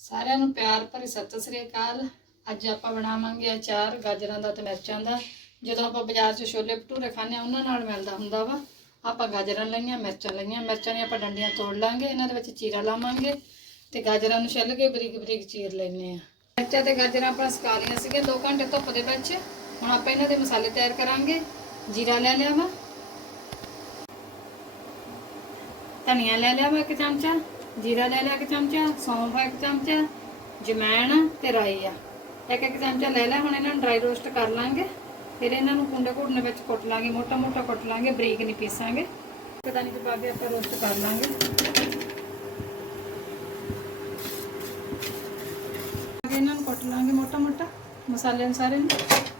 ਸਾਰਿਆਂ ਨੂੰ ਪਿਆਰ ਭਰੀ ਸਤਿ ਸ੍ਰੀ ਅਕਾਲ। ਅੱਜ ਆਪਾਂ ਬਣਾਵਾਂਗੇ ਅਚਾਰ, ਗਾਜਰਾਂ ਦਾ ਤੇ ਮਿਰਚਾਂ ਦਾ। ਜਦੋਂ ਆਪਾਂ ਬਾਜ਼ਾਰ 'ਚ ਛੋਲੇ ਭਟੂਰੇ ਖਾਂਦੇ ਆ ਉਹਨਾਂ ਨਾਲ ਮਿਲਦਾ ਹੁੰਦਾ ਵਾ। ਆਪਾਂ ਗਾਜਰਾਂ ਲਈਆਂ, ਮਿਰਚਾਂ ਲਈਆਂ, ਮਿਰਚਾਂ ਦੀਆਂ ਆਪਾਂ ਡੰਡੀਆਂ ਤੋੜ ਲਾਂਗੇ, ਇਹਨਾਂ ਦੇ ਵਿੱਚ ਚੀਰਾ ਲਾਵਾਂਗੇ ਤੇ ਗਾਜਰਾਂ ਨੂੰ ਛਿੱਲ ਕੇ ਬਰੀਕ ਬਰੀਕ ਚੀਰ ਲੈਣੇ ਆ ਮਿਰਚਾਂ ਤੇ ਗਾਜਰਾਂ ਆਪਾਂ ਸੁਕਾ ਲਈਆਂ ਸੀਗੀਆਂ 2 ਘੰਟੇ ਧੁੱਪ ਦੇ ਵਿੱਚ। ਹੁਣ ਆਪਾਂ ਇਹਨਾਂ ਦੇ ਮਸਾਲੇ ਤਿਆਰ ਕਰਾਂਗੇ। ਜੀਰਾ ਲੈ ਲਿਆ ਵਾ। ਧਨੀਆ ਲੈ ਲਿਆ ਵਾ ਇੱਕ ਚਮਚਾ। ਜੀਰਾ ਲੈ ਲਿਆ ਇੱਕ ਚਮਚਾ, ਸੌਂਫ ਇੱਕ ਚਮਚਾ, ਜਮੈਣ ਤੇ ਰਾਈ ਆ। ਇੱਕ ਇੱਕ ਚਮਚਾ ਲੈ ਲਿਆ, ਹੁਣ ਇਹਨਾਂ ਨੂੰ ਡਰਾਈ ਰੋਸਟ ਕਰ ਲਾਂਗੇ। ਫਿਰ ਇਹਨਾਂ ਨੂੰ ਕੁੰਡੇ ਘੁੱਟਣੇ ਵਿੱਚ ਕੁੱਟ ਲਾਂਗੇ, ਮੋਟਾ ਮੋਟਾ ਕੁੱਟ ਲਾਂਗੇ, ਬਰੀਕ ਨਹੀਂ ਪੀਸਾਂਗੇ। ਪਤਾ ਨਹੀਂ ਪਾ ਕੇ ਆਪਾਂ ਰੋਸਟ ਕਰ ਲਾਂਗੇ। ਇਹਨਾਂ ਨੂੰ ਕੁੱਟ ਲਾਂਗੇ ਮੋਟਾ ਮੋਟਾ, ਮਸਾਲੇ ਨੂੰ ਸਾਰੇ ਬਣਾਉਣਾ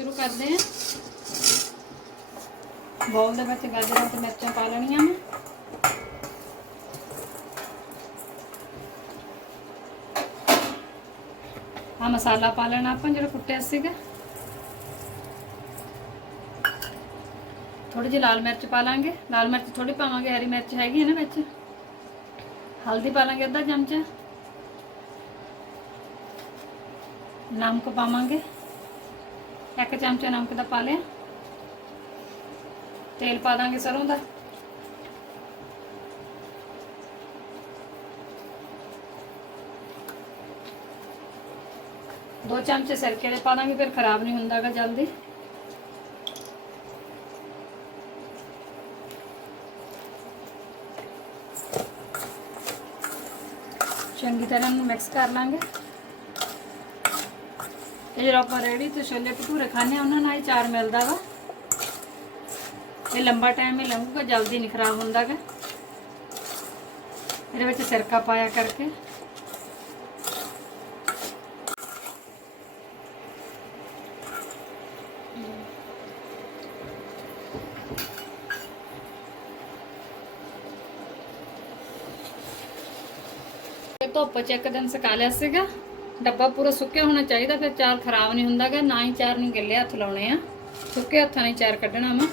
ਸ਼ੁਰੂ ਕਰਦੇ ਹਾਂ ਬੌਲ ਦੇ ਵਿੱਚ ਗਾਜਰਾਂ ਤੇ ਮਿਰਚਾਂ ਪਾ ਲੈਣੀਆਂ ਨੇ। ਆ ਮਸਾਲਾ ਪਾ ਲੈਣਾ ਆਪਾਂ ਜਿਹੜਾ ਕੁੱਟਿਆ ਸੀਗਾ। ਥੋੜੀ ਜਿਹੀ ਲਾਲ ਮਿਰਚ ਪਾ ਲਾਂਗੇ। ਲਾਲ ਮਿਰਚ ਥੋੜੀ ਪਾਵਾਂਗੇ, ਹਰੀ ਮਿਰਚ ਹੈਗੀ ਹੈ ਨਾ ਵਿੱਚ। ਹਲਦੀ ਪਾ ਲਾਂਗੇ ਅੱਧਾ ਚਮਚਾ। ਨਮਕ ਪਾਵਾਂਗੇ। ਇੱਕ ਚਮਚਾ ਨਮਕ ਦਾ ਪਾ ਲਿਆ। ਤੇਲ ਪਾ ਦਾਂਗੇ ਸਰੋਂ ਦਾ। ਦੋ ਚਮਚੇ ਸਰਕੇ ਦੇ ਪਾ ਦਾਂਗੇ, ਫਿਰ ਖਰਾਬ ਨਹੀਂ ਹੁੰਦਾਗਾ ਜਲਦੀ। ਚੰਗੀ ਤਰ੍ਹਾਂ ਨੂੰ ਮਿਕਸ ਕਰ ਲਾਂਗੇ। ਇਹ ਜਿਹੜਾ ਆਪਾਂ ਰੇੜੀ ਤੇ ਛੋਲੇ ਭਟੂਰੇ ਖਾਣੇ ਆ ਉਹਨਾਂ ਨਾਲ ਹੀ ਚਾਰ ਮਿਲਦਾ ਵਾ। ਇਹ ਲੰਬਾ ਟਾਈਮ ਹੀ ਲੰਘੂਗਾ, ਜਲਦੀ ਨਹੀਂ ਖਰਾਬ ਹੁੰਦਾਗਾ। ਇਹਦੇ ਵਿੱਚ ਸਿਰਕਾ ਪਾਇਆ ਕਰਕੇ। ਧੁੱਪ ਚ ਇੱਕ ਦਿਨ ਸੁਕਾ ਲਿਆ ਸੀਗਾ। ਡੱਬਾ ਪੂਰਾ ਸੁੱਕਿਆ ਹੋਣਾ ਚਾਹੀਦਾ, ਫਿਰ ਚਾਰ ਖਰਾਬ ਨਹੀਂ ਹੁੰਦਾਗਾ, ਨਾ ਹੀ ਚਾਰ ਨੂੰ ਗਿੱਲੇ ਹੱਥ ਲਾਉਣੇ ਆ। ਸੁੱਕੇ ਹੱਥਾਂ ਨਾਲ ਹੀ ਚਾਰ ਕੱਢਣਾ ਵਾ।